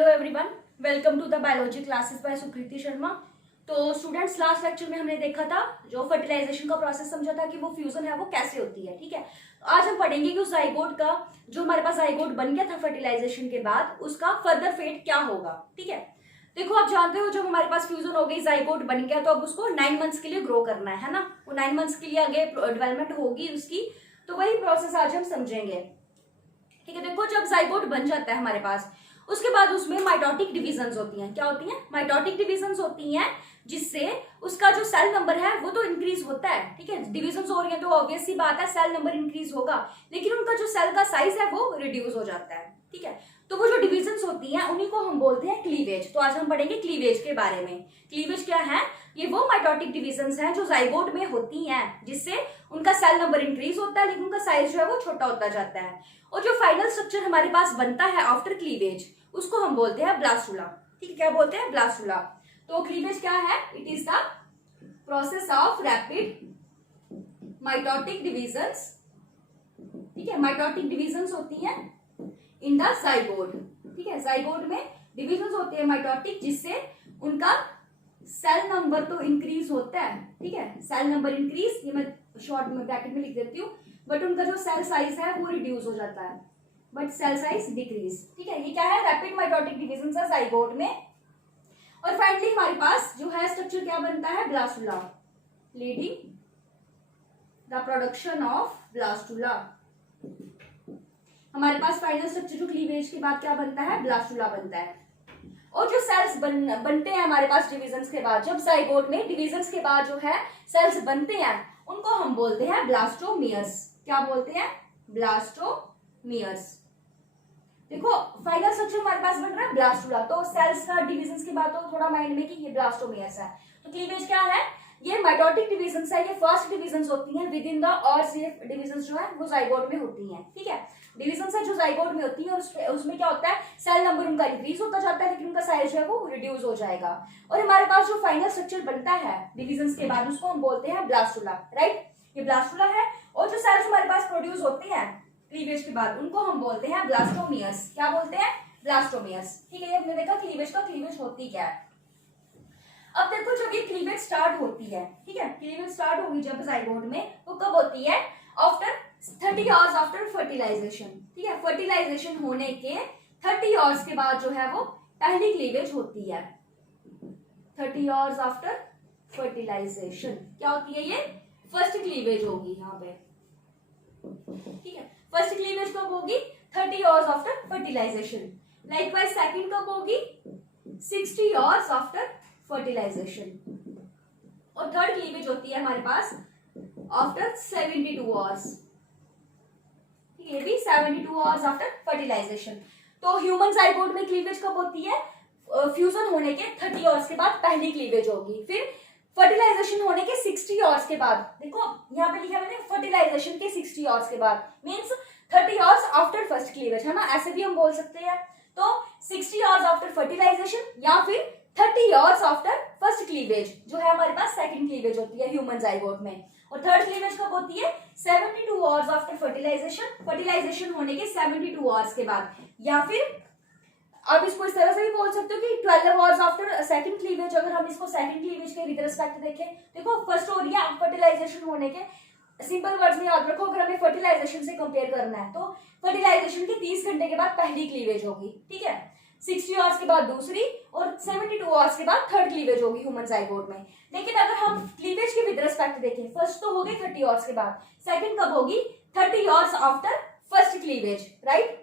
Hello everyone, welcome to the biology classes by Sukriti Sharma. तो students, last lecture में हमने देखा था जो फर्टिलाइजेशन का प्रोसेस समझा था कि वो फ्यूजन है वो कैसे होती है। ठीक है, तो आज हम पढ़ेंगे कि उस जाइगोट का जो हमारे पास जाइगोट बन गया था फर्टिलाइजेशन के बाद उसका फर्दर फेट क्या होगा। ठीक है, देखो आप जानते हो जब हमारे पास फ्यूजन हो गई, जाइगोट बन गया, तो अब उसको 9 मंथ्स के लिए ग्रो करना है ना। वो 9 मंथ्स के लिए आगे डेवलपमेंट होगी उसकी, तो वही प्रोसेस आज हम समझेंगे। ठीक है, देखो जब जाइगोट बन जाता है हमारे पास, उसके बाद उसमें माइटोटिक डिविजन्स होती हैं। क्या होती हैं? माइटोटिक डिविजन्स होती हैं, जिससे उसका जो सेल नंबर है वो तो इंक्रीज होता है। ठीक है, डिविजन्स हो रही है तो ऑब्वियस सी बात है सेल नंबर इंक्रीज होगा, लेकिन उनका जो सेल का साइज है वो रिड्यूस हो जाता है। ठीक है, तो वो जो डिविजन्स होती हैं उन्हीं को हम बोलते हैं क्लीवेज। तो आज हम पढ़ेंगे क्लीवेज के बारे में। क्लीवेज क्या है? ये वो माइटोटिक डिविजन्स हैं जो जाइगोट में होती हैं, जिससे उनका सेल नंबर इंक्रीज होता है लेकिन उनका साइज जो है वो छोटा होता जाता है। और जो फाइनल स्ट्रक्चर हमारे पास बनता है आफ्टर क्लीवेज, उसको हम बोलते हैं ब्लास्टुला। ठीक है, क्या बोलते हैं? ब्लास्टुला। तो क्लीवेज क्या है? It is the process of rapid mitotic divisions. ठीक है, माइटोटिक डिविजन्स होती हैं इन द जाइगोट। ठीक है, जाइगोट में डिविजन्स होते हैं माइटोटिक, जिससे उनका सेल नंबर तो इंक्रीज होता है। ठीक है, सेल नंबर इंक्रीज, ये मैं शॉर्ट में ब्रैकेट में लिख देती हूँ, बट उनका जो सेल साइज है वो रिड्यूस हो जाता है, बट सेल साइज डिक्रीज। ठीक है, ये क्या है? रैपिड माइटोटिक डिविजन है जाइगोट में। और फाइनली हमारे पास जो है स्ट्रक्चर क्या बनता है? Blastula, leading the production of blastula. हमारे पास फाइनल स्ट्रक्चर जो क्लीवेज के बाद क्या बनता है? ब्लास्टुला बनता है। और जो सेल्स बनते हैं हमारे पास डिविजन्स के बाद, जब जाइगोट में डिविजन्स के बाद जो है सेल्स बनते हैं, उनको हम बोलते हैं ब्लास्टोमियर्स। क्या बोलते हैं? ब्लास्टोमियर्स। देखो फाइनल स्ट्रक्चर हमारे पास बन रहा है ब्लास्टुला, तो सेल्स का डिविजन्स की बात हो थोड़ा माइंड में कि ये ब्लास्टोमियर्स है। तो क्लीवेज क्या है? ये माइटोटिक डिविजन्स है, ये फर्स्ट डिविजन्स होती हैं विद इन द, और सिर्फ डिविजन्स जो है वो जाइगोट में होती हैं। ठीक है, डिविजन्स है जो जाइगोट में होती है, और उसमें क्या होता है? सेल नंबर उनका इंक्रीज होता जाता है लेकिन उनका साइज जो है वो रिड्यूस हो जाएगा। और हमारे पास जो फाइनल स्ट्रक्चर बनता है डिविजन्स के बाद, उसको हम बोलते हैं ब्लास्टुला। राइट, ये ब्लास्टुला है। और जो सेल्स हमारे पास प्रोड्यूस होते हैं क्लीवेज के बाद, उनको हम बोलते हैं ब्लास्टोमियर्स। क्या बोलते हैं? ब्लास्टोमियर्स। ठीक है, ये हमने देखा क्लीवेज का, क्लीवेज होती क्या है। अब देखो जब ये क्लीवेज स्टार्ट होती है, ठीक है, क्लीवेज स्टार्ट होगी जब जाइगोट में, वो कब होती है? After 30 hours after fertilisation. ठीक है, फर्टिलाइजेशन होने के 30 आवर्स के बाद जो है वो पहली क्लीवेज होती है। 30 आवर्स आफ्टर फर्टिलाइजेशन क्या होती है? ये फर्स्ट क्लीवेज होगी यहाँ पे। ठीक है, फर्स्ट क्लीवेज कब होगी? 30 hours after fertilisation. Likewise second कब होगी? 60 आवर्स आफ्टर फर्टिलाइजेशन। और थर्ड क्लीवेज होती है हमारे पास आफ्टर 72 आवर्स। ये भी 72 आवर्स आफ्टर फर्टिलाइजेशन। तो ह्यूमन जाइगोट में क्लीवेज कब होती है? फ्यूजन होने के 30 आवर्स के बाद पहली क्लीवेज होगी। फिर फर्टिलाइजेशन होने के 60 आवर्स के बाद, देखो यहाँ पे लिखा है मैंने फर्टिलाइजेशन के 60 आवर्स के बाद, means 30 hours after first cleavage, है ना, ऐसे भी हम बोल सकते हैं। तो 60 आवर्स आफ्टर फर्टिलाइजेशन या फिर 30 आवर्स आफ्टर फर्स्ट क्लीवेज, जो है हमारे पास सेकंड क्लीवेज होती है ह्यूमन जाइगोट में। और थर्ड क्लीवेज कब होती है? 72 आवर्स आफ्टर फर्टिलाइजेशन, फर्टिलाइजेशन होने के 72 आवर्स के बाद, या फिर आप इसको इस तरह से भी बोल सकते हो कि 12 आवर्स आफ्टर सेकंड क्लीवेज। अगर हम इसको सेकंड क्लीवेज के विद रिस्पेक्ट देखें, देखो फर्स्ट हो रही है फर्टिलाइजेशन होने के, सिंपल वर्ड्स में याद रखो, अगर हमें फर्टिलाइजेशन से कंपेयर करना है तो फर्टिलाइजेशन के 30 घंटे के बाद पहली क्लीवेज होगी। ठीक है, 60 आवर्स के बाद दूसरी, और 72 आवर्स के बाद थर्ड क्लीवेज होगी ह्यूमन जाइगोट में। लेकिन अगर हम क्लीवेज के विद रिस्पेक्ट देखें, फर्स्ट तो हो गई 30 आवर्स के बाद, सेकंड कब होगी? 30 hours after first cleavage. Right,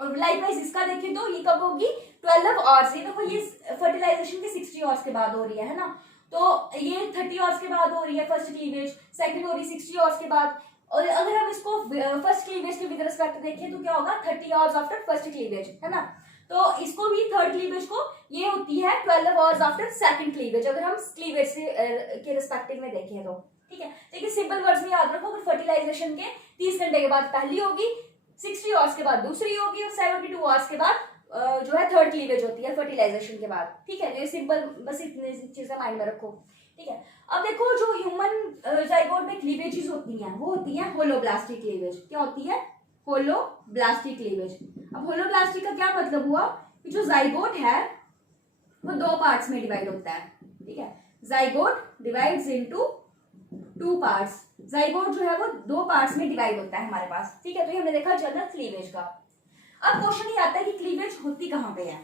और लाइकवाइज इसका देखें तो ये कब होगी? 12 आवर्स। ये देखो ये फर्टिलाइजेशन के 60 आवर्स के बाद हो रही है ना, तो ये 30 आवर्स के बाद हो रही है फर्स्ट क्लीवेज, सेकंड हो रही 60 आवर्स के बाद। और अगर हम इसको फर्स्ट क्लीवेज के विद रिस्पेक्ट देखें तो क्या होगा? 30 आवर्स आफ्टर फर्स्ट क्लीवेज, है ना। तो इसको भी थर्ड क्लीवेज को ये होती है 12 आवर्स आफ्टर सेकंड क्लीवेज, अगर हम क्लीवेज से के रिस्पेक्टिव में देखें तो। ठीक है, लेकिन सिंपल वर्ड्स में याद रखो, अगर फर्टिलाइजेशन के 30 घंटे के बाद पहली होगी, 60 आवर्स के बाद दूसरी होगी, और 72 आवर्स के बाद जो है थर्ड क्लीवेज होती है फर्टिलाइजेशन के बाद। ठीक है, ये सिंपल बस इतनी चीजें माइंड में रखो। ठीक है, अब देखो जो ह्यूमन जाइगोट में क्लीवेजेस होती हैं वो होती है होलोब्लास्टिक क्लीवेज। क्या होती है? Holoblastic cleavage. अब होलोब्लास्टिक का क्या मतलब हुआ कि जो जाइगोट है वो दो पार्ट्स में डिवाइड होता है, ठीक है। Zygote divides into two parts, zygote जो है वो दो पार्ट्स में डिवाइड होता है हमारे पास, ठीक है। तो ये हमने देखा जनरल क्लीवेज का। अब क्वेश्चन ये आता है कि क्लीवेज होती कहाँ पे है,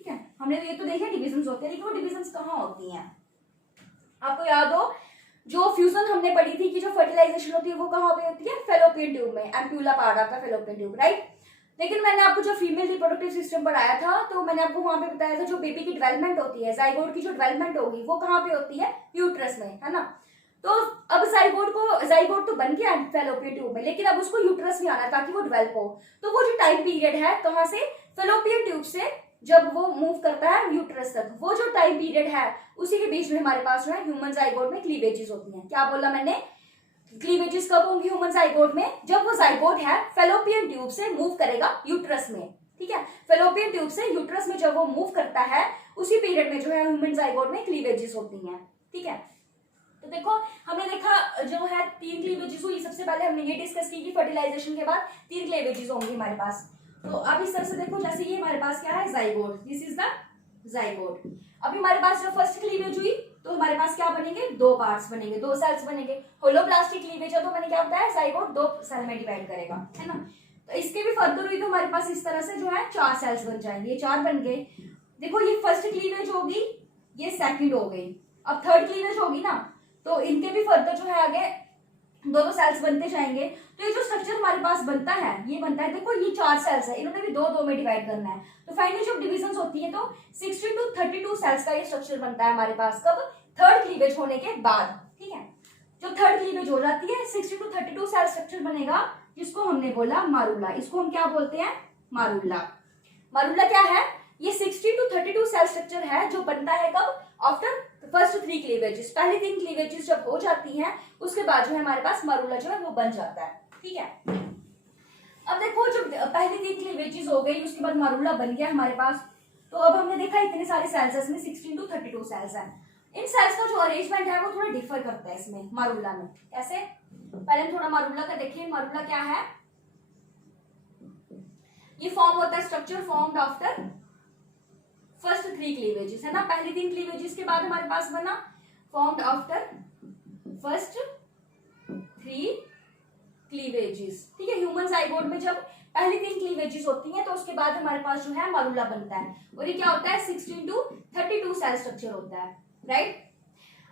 ठीक है। हमने ये तो देखा डिविजन्स होते हैं, लेकिन वो डिविजन्स कहाँ होती हैं। आपको याद हो जो फ्यूजन हमने पढ़ी थी कि जो फर्टिलाइजेशन होती है वो कहाँ पे होती है, फेलोपियन ट्यूब में, ampulla part of the fallopian tube, right. लेकिन मैंने आपको जो फीमेल रिप्रोडक्टिव सिस्टम पढ़ाया था तो मैंने आपको वहां पे बताया था जो बेबी की डेवलपमेंट होती है, जाइगोट की जो डेवलपमेंट होगी वो कहाँ पे होती है, यूट्रस में, है ना। तो अब जाइगोट तो बन गया फेलोपियन ट्यूब में, लेकिन अब उसको यूट्रस में आना है ताकि वो डेवलप हो। तो वो जो टाइम पीरियड है कहाँ से, फेलोपियन ट्यूब से जब वो मूव करता है यूट्रस तक, वो जो टाइम पीरियड है उसी के बीच में हमारे पास जो है ह्यूमन जाइगोट में क्लीवेजेस होती हैं। क्या बोला मैंने, क्लीवेजेस कब होंगी ह्यूमन जाइगोट में, जब वो जाइगोट है फेलोपियन ट्यूब से मूव करेगा यूट्रस में, ठीक है। फेलोपियन ट्यूब से यूट्रस में जब वो मूव करता है उसी पीरियड में जो है ह्यूमन जाइगोट में क्लीवेजेस होती हैं, ठीक है। तो देखो हमने देखा जो है तीन क्लीवेजेस हुई। सबसे पहले हमने ये डिस्कस की कि फर्टिलाइजेशन के बाद तीन क्लीवेजेस होंगी हमारे पास। तो अब इस तरह से देखो, जैसे ये हमारे पास क्या है, zygote, this is the zygote. अभी हमारे पास जो फर्स्ट क्लीवेज हुई तो हमारे पास क्या बनेंगे, दो पार्ट्स बनेंगे, दो सेल्स बनेंगे। होलोब्लास्टिक क्लीवेज है तो मैंने क्या बताया, जाइगोट दो सेल में डिवाइड करेगा, है ना। तो इसके भी फर्दर हुई तो हमारे पास इस तरह से जो है चार सेल्स बन जाएंगे, ये चार बन गए। देखो ये फर्स्ट क्लीवेज होगी, ये सेकंड हो गई, अब थर्ड क्लीवेज होगी ना, तो इनके भी फर्दर जो है आगे दो सेल्स बनते जाएंगे। तो ये जो स्ट्रक्चर हमारे पास बनता है, ये बनता है, देखो ये चार सेल्स है, इन्होंने भी दो दो में डिवाइड करना है। तो फाइनली जब डिविजन होती है तो 16 to 32 सेल्स का ये स्ट्रक्चर बनता है हमारे पास, कब, थर्ड क्लीवेज होने के बाद, ठीक है। जब थर्ड क्लीवेज हो जाती है 16 to 32 सेल स्ट्रक्चर बनेगा, जिसको हमने बोला मारुला। इसको हम क्या बोलते हैं, मारुला। मारुला क्या है, ये 16 to 32 सेल स्ट्रक्चर है जो बनता है कब, आफ्टर फर्स्ट थ्री क्लीवेजेस। पहली तीन क्लीवेजेस जब हो जाती हैं उसके बाद जो है हमारे पास मारुला जो है वो बन जाता है, ठीक है। अब देखो जब पहली तीन क्लीवेजेस हो गई उसके बाद मारुला बन गया हमारे पास। तो अब हमने देखा इतने सारे सेल्स है, इसमें 16 to 32 सेल्स है। इन सेल्स का जो अरेंजमेंट है वो थोड़ा डिफर करता है इसमें मारुला में। कैसे, पहले हम थोड़ा मारुला का देखिए। मारुला क्या है, ये फॉर्म होता है, structure formed after first three cleavages, है ना। पहली तीन क्लीवेजेस के बाद हमारे पास बना formed after first three cleavages, ठीक है। ह्यूमन जाइगोट में जब पहली तीन क्लीवेजेस होती हैं तो उसके बाद हमारे पास जो है मारुला बनता है, और ये क्या होता है 16 to 32 सेल स्ट्रक्चर होता है, राइट।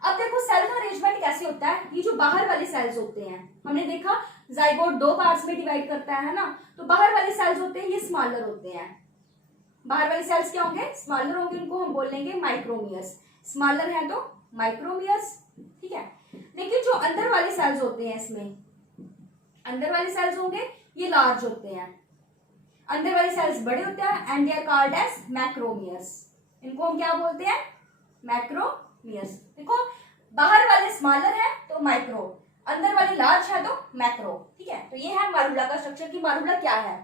अब देखो सेल का अरेंजमेंट कैसे होता है, ये जो बाहर वाले सेल्स होते हैं, हमने देखा जाइगोट दो पार्ट्स में डिवाइड करता है ना, तो बाहर वाले सेल्स होते हैं ये स्मॉलर होते हैं। बाहर वाले सेल्स क्या होंगे, स्मॉलर होंगे, उनको हम बोलेंगे माइक्रोमियर्स। स्मॉलर है तो माइक्रोमियर्स, ठीक है। लेकिन जो अंदर वाले सेल्स होते हैं, इसमें अंदर वाले सेल्स होंगे ये लार्ज होते हैं, अंदर वाले सेल्स बड़े होते हैं, and they are called as macromeres. इनको हम क्या बोलते हैं, मैक्रोमियर्स। देखो बाहर वाले स्मॉलर है तो माइक्रो, अंदर वाले लार्ज है तो मैक्रो, ठीक है। तो ये है मारुला का स्ट्रक्चर कि मारुला क्या है।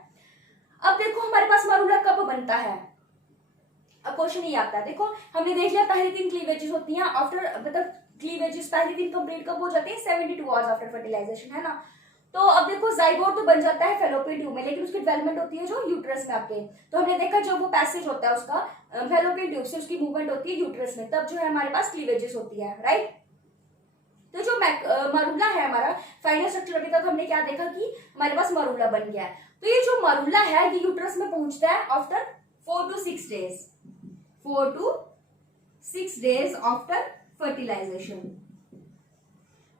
अब देखो हमारे पास मारुला कब बनता है, अब क्वेश्चन ये आता है। देखो हमने देख लिया पहली तीन क्लीवेजेस होती हैं आफ्टर, मतलब क्लीवेजेस पहली तीन कंप्लीट कब हो जाती है, 72 आवर्स आफ्टर फर्टिलाइजेशन, है ना। तो अब देखो जाइगोट तो बन जाता है फेलोपियन ट्यूब में, लेकिन उसकी डेवलपमेंट होती है जो यूट्रस में आपके। तो हमने देखा जब वो पैसेज होता है उसका फेलोपियन ट्यूब से, उसकी मूवमेंट होती है यूट्रस में, तब जो है हमारे पास क्लीवेजेस होती है, राइट। तो जो मारुला है हमारा फाइनल स्ट्रक्चर, अभी तक हमने क्या देखा कि हमारे पास मारुला बन गया है। तो ये जो मारुला है ये यूट्रस में पहुंचता है after 4 to 6 days, 4 to 6 days after fertilisation.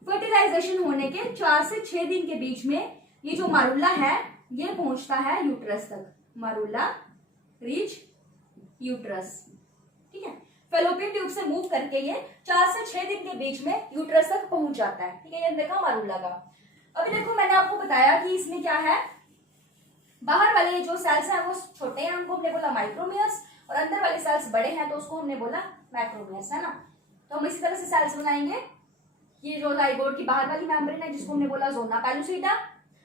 Fertilisation होने के 4 से 6 दिन के बीच में ये जो मारुला है ये पहुंचता है यूट्रस तक। मारुला रीच यूट्रस, ठीक है। फेलोपियन ट्यूब से मूव करके ये 4 से 6 दिन के बीच में यूट्रस तक पहुंच जाता है, ठीक है। ये देखा मारुला का। अभी देखो मैंने आपको बताया कि इसमें क्या है, बाहर वाले जो सेल्स हैं वो छोटे हैं, उनको हमने बोला माइक्रोमियर्स, और अंदर वाले सेल्स बड़े हैं तो उसको हमने बोला मैक्रोमियर्स, है ना। तो हम इसी तरह से सेल्स बनाएंगे। ये जो जाइगोट की बाहर वाली मेम्ब्रेन है जिसको हमने बोला जोना पेलुसिडा।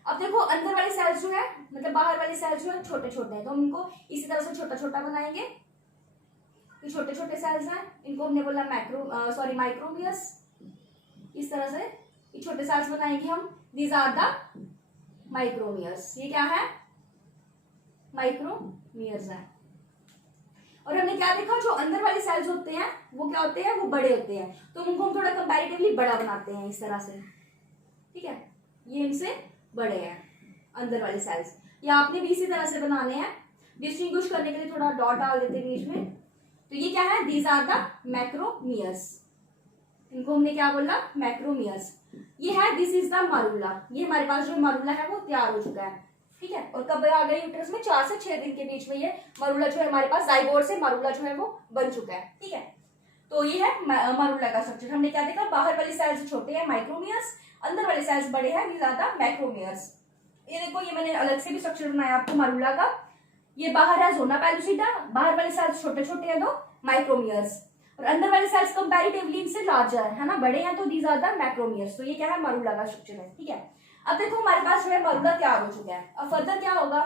अब देखो अंदर वाले सेल्स जो है, मतलब बाहर वाले सेल्स जो है छोटे छोटे हैं, तो हम इनको इसी तरह से छोटा छोटा बनाएंगे। ये छोटे छोटे सेल्स हैं, इनको हमने बोला माइक्रोमियर्स। इस तरह से ये छोटे सेल्स बनाएंगे हम, दीज आर द माइक्रोमियर्स। ये क्या है, माइक्रोमियर्स है, क्या देखा, जो अंदर वाले सेल्स होते हैं वो क्या होते हैं, वो बड़े होते हैं, तो उनको हम थोड़ा कंपैरेटिवली बड़ा बनाते हैं इस तरह से, ठीक है। ये इनसे बड़े हैं अंदर वाले सेल्स, ये आपने भी इसी तरह से बनाने हैं। डिस्टिंग्विश करने के लिए थोड़ा डॉट डाल देते हैं बीच में। तो ये क्या है, दीज आर द मैक्रोमियर्स, इनको हमने क्या बोला, मैक्रोमियर्स। ये है, दिस इज द मारूला, ये हमारे पास जो मारूला है वो तैयार हो चुका है, ठीक है। और कब आ गई यूट्रस में, 4 से 6 दिन के बीच में ये मारूला जो है हमारे पास, जाइगोट से मारूला जो है वो बन चुका है, ठीक है। तो ये है मारूला का स्ट्रक्चर। हमने क्या देखा, बाहर वाले सेल्स छोटे हैं माइक्रोमियर्स, अंदर वाले सेल्स बड़े हैं, दीज आर द मैक्रोमियर्स। ये देखो, ये मैंने अलग से भी स्ट्रक्चर बनाया आपको मारूला का। ये बाहर है जोना पेलुसिडा, बाहर वाले सेल्स छोटे छोटे हैं तो माइक्रोमियर्स, और अंदर वाले सेल्स कंपैरेटिवली इनसे लार्जर है ना, बड़े हैं, तो दीज आर द मैक्रोमियर्स। तो ये क्या है, मारूला का स्ट्रक्चर है, ठीक है। अब देखो हमारे पास जो है मारूला तैयार हो चुका है। अब फर्दर क्या होगा,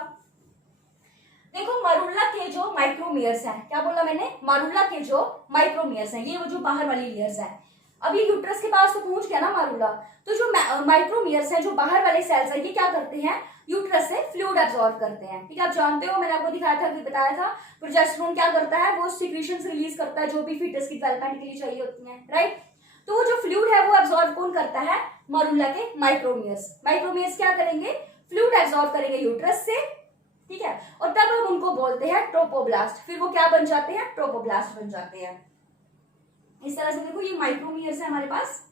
देखो मारूला के जो माइक्रोमियर्स हैं, क्या बोला मैंने, मारूला के जो माइक्रोमियर्स हैं, ये वो जो बाहर वाली लेयर्स है। अब ये यूट्रस के पास तो पहुंच गया ना मारूला, तो जो माइक्रोमियर्स हैं, जो बाहर वाले सेल्स हैं, ये क्या करते हैं, यूट्रस से फ्लूइड एब्जॉर्ब करते हैं, ठीक है। आप जानते हो, मैंने आपको दिखाया था, बताया था, प्रोजेस्टेरोन क्या करता है, वो सिक्रीशंस रिलीज करता है जो भी फीटस की डेवलपमेंट के लिए चाहिए होती हैं, राइट। तो वो जो फ्लूइड है वो एब्जॉर्ब कौन करता है, मारूला के माइक्रोमियर्स। माइक्रोमियर्स क्या करेंगे, फ्लूइड एब्जॉर्ब करेंगे यूट्रस से, ठीक है, और तब हम उनको बोलते हैं ट्रोपोब्लास्ट। फिर वो क्या बन जाते हैं, ट्रोपोब्लास्ट बन जाते हैं। इस तरह से देखो, ये माइक्रोमियर्स है हमारे पास,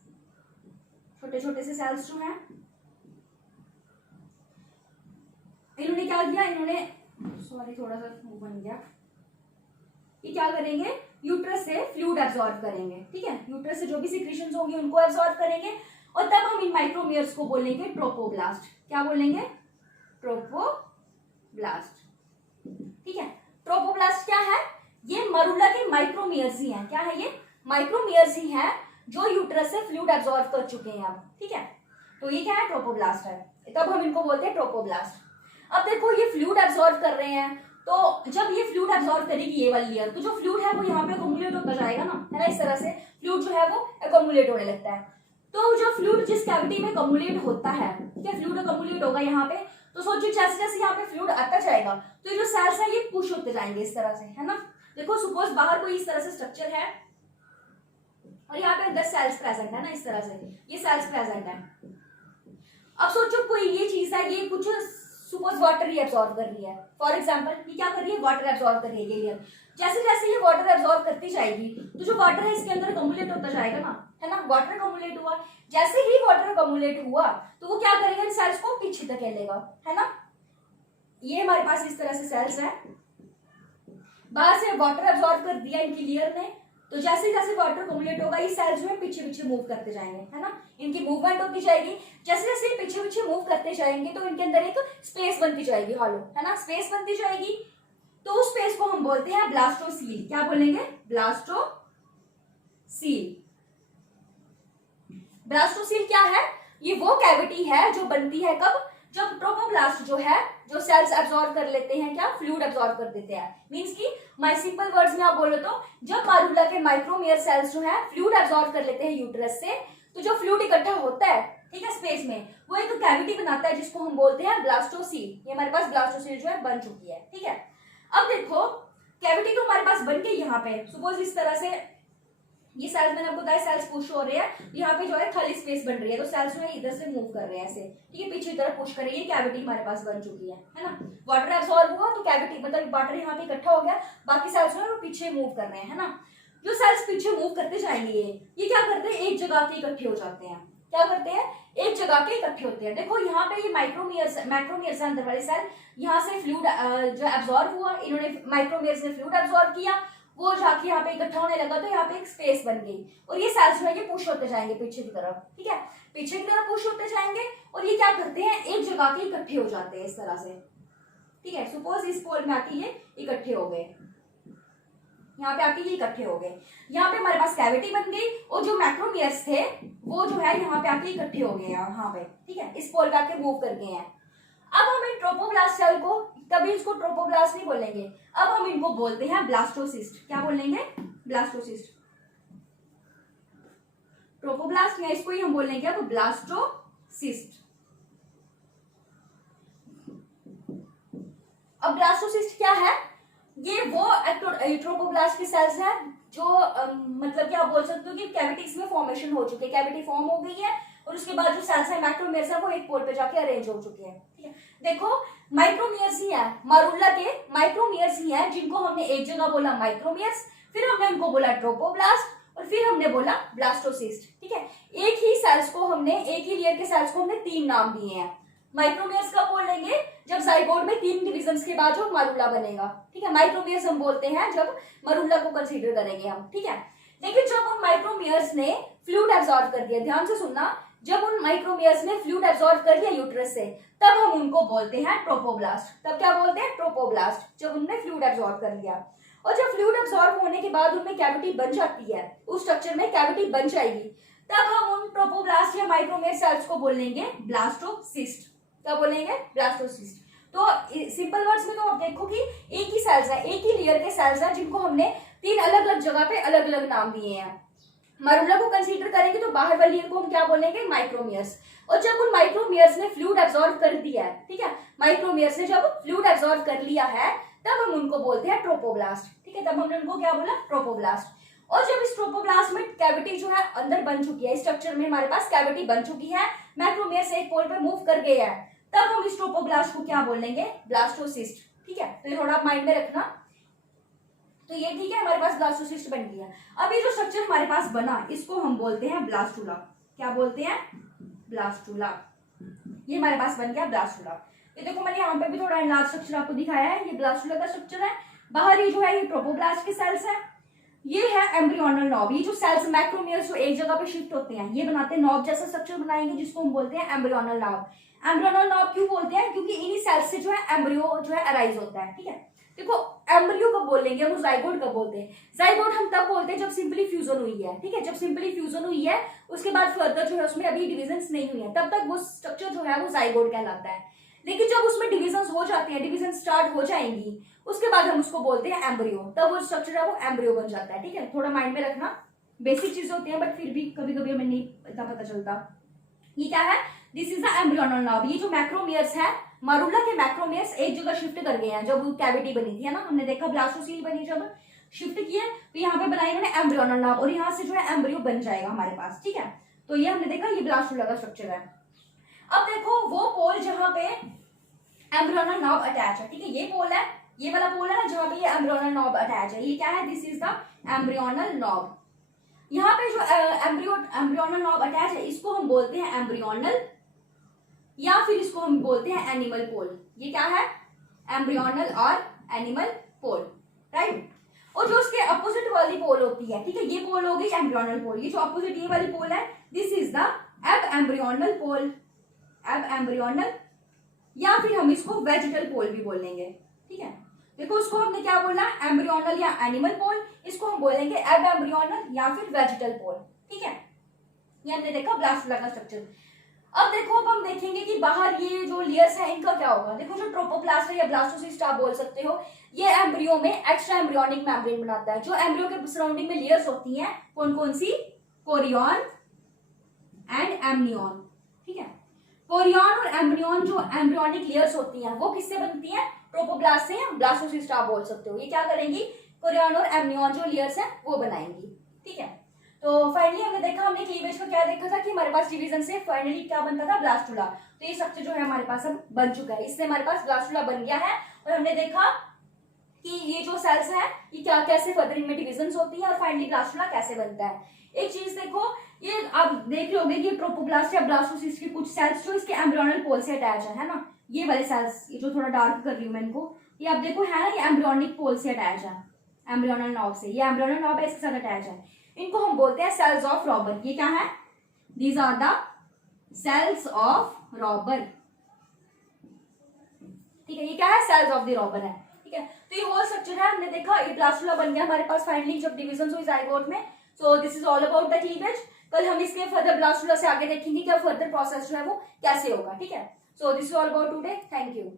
छोटे छोटे से सेल्स जो हैं। इन्होंने क्या किया, इन्होंने सॉरी थोड़ा सा बन गया, ये क्या करेंगे, यूट्रस से फ्लूइड एब्जॉर्ब करेंगे, ठीक है। यूट्रस से जो भी सिक्रीशंस होंगी उनको एब्जॉर्ब करेंगे, और तब हम इन माइक्रोमियर्स को बोलेंगे ट्रोपोब्लास्ट। क्या बोलेंगे, ट्रोपोब्लास्ट, ठीक है। ट्रोपोब्लास्ट क्या है, ये मरूला के माइक्रोमियर्स ही हैं। क्या है, ये माइक्रोमियर्स ही हैं जो यूट्रस से फ्लूइड एब्जॉर्ब कर चुके हैं अब, ठीक है। तो ये क्या है, ट्रोपोब्लास्ट है, तब हम इनको बोलते हैं ट्रोपोब्लास्ट। अब देखो, ये फ्लूइड एब्जॉर्ब कर रहे हैं, तो जब ये फ्लूइड एब्जॉर्ब करेगी ये वाली लेयर, तो जो फ्लूइड है वो यहाँ पे अकोमुलेट होता जाएगा ना, है ना, इस तरह से फ्लूइड जो है वो अकोमुलेट होने लगता है। तो जो फ्लूइड जिस कैविटी में अकोमुलेट होता है, ठीक है, फ्लूइड अकोमुलेट होगा यहाँ पे, तो सोचिए जैसे जैसे यहाँ पे फ्लूइड आता जाएगा तो ये जो सेल्स है ये पुश होते जाएंगे इस तरह से, है ना। देखो सपोज बाहर कोई इस तरह से स्ट्रक्चर है और यहाँ पे अंदर सेल्स प्रेजेंट है ना, इस तरह से ये सेल्स प्रेजेंट है। अब सोचो कोई ये चीज है, ये कुछ सपोज वाटर ही एब्जॉर्ब कर रही है, फॉर एग्जांपल ये क्या कर रही है, वाटर एब्जॉर्ब कर रही है ये लेयर। जैसे जैसे ये वाटर एब्जॉर्ब करती जाएगी तो जो वाटर है इसके अंदर अकोमुलेट होता जाएगा ना, है ना, वाटर अकोमुलेट हुआ। जैसे ही वाटर अकोमुलेट हुआ तो वो क्या करेगा, इन सेल्स को पीछे धकेलेगा, है ना। ये हमारे पास इस तरह से सेल्स है, बाहर से वाटर एब्जॉर्ब कर दिया इनकी लेयर ने, तो जैसे जैसे वाटर अकोमुलेट होगा ये सेल्स जो है पीछे पीछे मूव करते जाएंगे, है ना, इनकी मूवमेंट होती जाएगी। जैसे जैसे ये पीछे पीछे मूव करते जाएंगे तो इनके अंदर एक स्पेस बनती जाएगी, हॉलो, है ना, स्पेस बनती जाएगी। तो उस स्पेस को हम बोलते हैं ब्लास्टोसील। क्या बोलेंगे, ब्लास्टोसील। ब्लास्टोसील क्या है, ये वो कैविटी है जो बनती है कब, जब ट्रोपोब्लास्ट जो है, जो सेल्स एब्जॉर्ब कर लेते हैं, क्या फ्लूइड एब्जॉर्ब कर देते हैं। मींस की माय सिंपल वर्ड्स में आप बोलो तो जब मारूला के माइक्रोमियर सेल्स जो है फ्लूइड एब्जॉर्ब कर लेते हैं यूट्रस से, तो जो फ्लूइड इकट्ठा होता है, ठीक है, स्पेस में, वो एक कैविटी बनाता है जिसको हम बोलते हैं ब्लास्टोसील। ये हमारे पास ब्लास्टोसील जो है बन चुकी है, ठीक है। अब देखो कैविटी तो हमारे पास बन गई, यहाँ पे सपोज इस तरह से ये सेल्स, मैंने आपको बताया सेल्स पुश हो रहे हैं, यहाँ पे जो है खाली स्पेस बन रही है, तो सेल्स जो है इधर से मूव कर रहे हैं ऐसे, ठीक है, पीछे की तरफ पुश कर रही है। कैविटी हमारे पास बन चुकी है ना। वाटर एब्सॉर्ब हुआ तो कैविटी मतलब वाटर यहाँ पे इकट्ठा हो गया, बाकी सेल्स जो है वो पीछे मूव कर रहे हैं, है ना। जो सेल्स पीछे मूव करते जाएंगे ये क्या करते हैं, एक जगह के इकट्ठे हो जाते हैं। क्या करते हैं, एक जगह के इकट्ठे होते हैं। देखो यहाँ पे ये माइक्रोमियर्स अंदर वाले सेल, यहाँ से फ्लूइड जो एब्सॉर्ब हुआ, इन्होंने माइक्रोमियर्स ने फ्लूइड एब्सॉर्ब किया, वो जाके यहाँ पे इकट्ठा होने लगा तो यहाँ पे एक स्पेस बन गई, और ये सेल्स जो है ये पुश होते जाएंगे पीछे की तरफ, ठीक है, पीछे की तरफ पुश होते जाएंगे, और ये क्या करते हैं, एक जगह के इकट्ठे हो जाते हैं इस तरह से, ठीक है। सपोज इस पोल में आके ये इकट्ठे हो गए, यहाँ पे आके ये इकट्ठे हो गए, यहाँ पे हमारे पास कैविटी बन गई, और जो मैक्रोमियर्स थे वो जो है यहाँ पे आके इकट्ठे हो गए यहाँ पे, ठीक है, इस पोल पे आके मूव कर गए हैं। अब हम इन ट्रोपोब्लास्ट सेल को, कभी इसको ट्रोपोब्लास्ट नहीं बोलेंगे, अब हम इनको बोलते हैं ब्लास्टोसिस्ट। क्या बोलेंगे, ब्लास्टोसिस्ट। ट्रोपोब्लास्ट या इसको ही हम बोलेंगे अब ब्लास्टोसिस्ट। अब ब्लास्टोसिस्ट क्या है, ये वो ट्रोपोब्लास्ट के सेल्स हैं जो मतलब कि आप बोल सकते हो कि कैविटीज में फॉर्मेशन हो चुके हैं, कैविटी फॉर्म हो गई है और उसके बाद जो सेल्स है मैक्रोमियर्स है वो एक पोल पे जाके अरेंज हो चुके हैं। ठीक है, देखो माइक्रोमियर्स ही है, मारुल्ला के माइक्रोमियर्स ही है जिनको हमने एक जगह बोला माइक्रोमियर्स, फिर हमने उनको बोला ट्रोपोब्लास्ट और फिर हमने बोला ब्लास्टोसिस्ट। ठीक है, एक ही सेल्स को हमने, एक ही लेयर के सेल्स को हमने 3 नाम दिए हैं। माइक्रोमियर्स कब बोलेंगे? जब जाइगोट में 3 डिविजन्स के बाद जो मरुल्ला बनेगा। ठीक है, माइक्रोमियर्स हम बोलते हैं जब मरुल्ला को कंसीडर करेंगे हम। ठीक है, लेकिन जब उन माइक्रोमियर्स ने फ्लूइड एब्जॉर्ब कर दिया, ध्यान से सुनना, जब उन माइक्रोमियर्स ने फ्लूइड एब्जॉर्ब कर लिया यूट्रस से, तब हम उनको बोलते हैं ट्रोपोब्लास्ट। तब क्या बोलते हैं? ट्रोपोब्लास्ट, जब उन्होंने फ्लूइड एब्जॉर्ब कर लिया। और जब फ्लूइड एब्जॉर्ब होने के बाद उनमें कैविटी बन जाती है, उस स्ट्रक्चर में कैविटी बन जाएगी, तब हम उन ट्रोपोब्लास्ट या माइक्रोमियर सेल्स को बोलेंगे ब्लास्टोसिस्ट। क्या बोलेंगे? ब्लास्टोसिस्ट। तो सिंपल वर्ड्स में तो आप देखो कि एक ही सेल्स है, एक ही लेयर के सेल्स है जिनको हमने 3 अलग अलग जगह पे अलग अलग नाम दिए हैं। मरुल्ला को कंसीडर करेंगे तो बाहर वाली लेयर को हम क्या बोलेंगे? माइक्रोमियर्स। और जब उन माइक्रोमियर्स ने फ्लूइड एब्जॉर्ब कर दिया है, ठीक है, माइक्रोमियर्स ने जब फ्लूइड एब्जॉर्ब कर लिया है, तब हम उनको बोलते हैं ट्रोपोब्लास्ट। ठीक है, तब हमने उनको क्या बोला? ट्रोपोब्लास्ट। और जब इस ट्रोपोब्लास्ट में कैविटी जो है अंदर बन चुकी है, स्ट्रक्चर में हमारे पास कैविटी बन चुकी है, मैक्रोमियर्स एक पोल पे मूव कर गए हैं, तब हम इस ट्रोपोब्लास्ट को क्या बोलेंगे? ब्लास्टोसिस्ट। ठीक है, तो ये थोड़ा आप माइंड में रखना। तो ये ठीक है, हमारे पास ब्लास्टोसिस्ट बन गया। अब ये जो स्ट्रक्चर हमारे पास बना, इसको हम बोलते हैं ब्लास्टुला। क्या बोलते हैं? ब्लास्टुला। ये हमारे पास बन गया ब्लास्टुला। ये देखो मैंने यहाँ पे भी थोड़ा एनलार्ज स्ट्रक्चर आपको दिखाया है, ये ब्लास्टुला का स्ट्रक्चर है। बाहर ये जो है ये ट्रोपोब्लास्ट के सेल्स है, ये है एम्ब्रियोनल नॉब। ये जो सेल्स मैक्रोमियर्स जो एक जगह पे शिफ्ट होते हैं, ये बनाते हैं नॉब जैसा स्ट्रक्चर बनाएंगे, जिसको हम बोलते हैं एम्ब्रियोनल नॉब। एम्ब्रियोनल नॉब क्यों बोलते हैं? क्योंकि इन्हीं सेल्स से जो है एम्ब्रियो जो है अराइज होता है। ठीक है, देखो एम्ब्रियो कब बोलेंगे हम, जाइगोट कब बोलते हैं? जाइगोट हम तब बोलते हैं जब सिंपली फ्यूजन हुई है। ठीक है, जब सिंपली फ्यूजन हुई है, उसके बाद फर्दर जो है उसमें अभी डिविजन्स नहीं हुई है, तब तक वो स्ट्रक्चर जो है वो जाइगोट कहलाता है। लेकिन जब उसमें डिविजन्स हो जाती हैं, डिविजन स्टार्ट हो जाएंगी, उसके बाद हम उसको बोलते हैं एम्ब्रियो, तब वो स्ट्रक्चर है वो एम्ब्रियो बन जाता है। ठीक है, थोड़ा माइंड में रखना, बेसिक चीजें होती हैं बट फिर भी कभी कभी हमें नहीं इतना पता चलता। ये क्या है? This is the embryonal knob. ये जो मैक्रोमियर्स है, मरुल्ला के मैक्रोमियर्स एक जगह शिफ्ट कर गए हैं जब कैविटी बनी थी, है ना, हमने देखा ब्लास्टोसील बनी, जब शिफ्ट किए तो यहाँ पे बनाई उन्होंने एम्ब्रियोनल नॉब, और यहाँ से जो है एम्ब्रियो बन जाएगा हमारे पास। ठीक है, तो ये हमने देखा, ये ब्लास्टुला का स्ट्रक्चर है। अब देखो वो पोल जहां पे एम्ब्रियोनल नॉब अटैच है, ठीक है, ये पोल है, ये वाला पोल है ना जहां पे ये एम्ब्रियोनल नॉब अटैच है, ये क्या है? This is the embryonal knob. यहाँ पे जो एम्ब्रियोनल नॉब अटैच है, इसको हम बोलते हैं एम्ब्रियोनल, या फिर इसको हम बोलते हैं एनिमल पोल। ये क्या है? एम्ब्रियोनल और एनिमल पोल, राइट। और जो उसके अपोजिट वाली पोल होती है, ठीक है, ये पोल हो गई एम्ब्रियोनल पोल। ये जो अपोजिट ये वाली पोल है, this is the abembryonal pole, abembryonal, या फिर हम इसको वेजिटल पोल भी बोलेंगे। ठीक है, देखो उसको हमने क्या बोला? एम्ब्रियोनल या एनिमल पोल, इसको हम बोलेंगे एब एम्ब्रियोनल या फिर वेजिटल पोल। ठीक है, ये हमने देखा ब्लास्टुला का स्ट्रक्चर। अब देखो, अब हम देखेंगे कि बाहर ये जो लेयर्स है इनका क्या होगा। देखो जो ट्रोपोप्लास्ट है या ब्लास्टोसिस्ट आप बोल सकते हो, ये एम्ब्रियो में एक्स्ट्रा एम्ब्रियोनिक मेम्ब्रेन बनाता है। जो एम्ब्रियो के सराउंडिंग में लेयर्स होती हैं, कौन कौन सी? Korean and amnion. ठीक है, कोरियन और एम्ब्रियोन जो एम्ब्रियोनिक लेयर्स होती हैं वो किससे बनती हैं? ट्रोपोप्लास्ट से या ब्लास्टोसिस्ट आप बोल सकते हो। ये क्या करेंगी? कोरियन और एम्ब्रियोन जो लेयर्स हैं वो बनाएंगी। ठीक है, तो फाइनली हमने देखा, हमने क्लीवेज का क्या देखा था कि हमारे पास डिवीजन से फाइनली क्या बनता था? ब्लास्टुला। तो ये स्ट्रक्चर जो है हमारे पास अब बन चुका है, इससे हमारे पास ब्लास्टुला बन गया है। और हमने देखा कि ये जो सेल्स है ये क्या कैसे फर्दर इनमें डिविजन्स होती है और फाइनली ब्लास्टुला कैसे बनता है। एक चीज देखो, ये आप देख लोगे कि ट्रोपोप्लास्ट या ब्लास्टोसिस्ट के कुछ सेल्स जो इसके एम्ब्रियोनल पोल से अटैच है ना, ये वाले सेल्स, ये जो थोड़ा डार्क कर रही हूँ मैं इनको, ये आप देखो है ना, ये एम्ब्रियोनिक पोल से अटैच है, एम्ब्रियोनल नॉब से, ये एम्ब्रियोनल नॉब है, इसके साथ अटैच है। इनको हम बोलते हैं सेल्स ऑफ रॉबर। ये क्या है? These are the cells of Rauber. ठीक है, ये क्या है? सेल्स ऑफ द रॉबर है। ठीक है, तो ये होल स्ट्रक्चर है, हमने देखा ये ब्लास्टुला बन गया हमारे पास फाइनली जब डिविजन हुई जाइगोट में। So this is all about the cleavage. कल हम इसके फर्दर ब्लास्टुला से आगे देखेंगे कि फर्दर प्रोसेस जो है वो कैसे होगा। ठीक है, so this is all about today, thank you.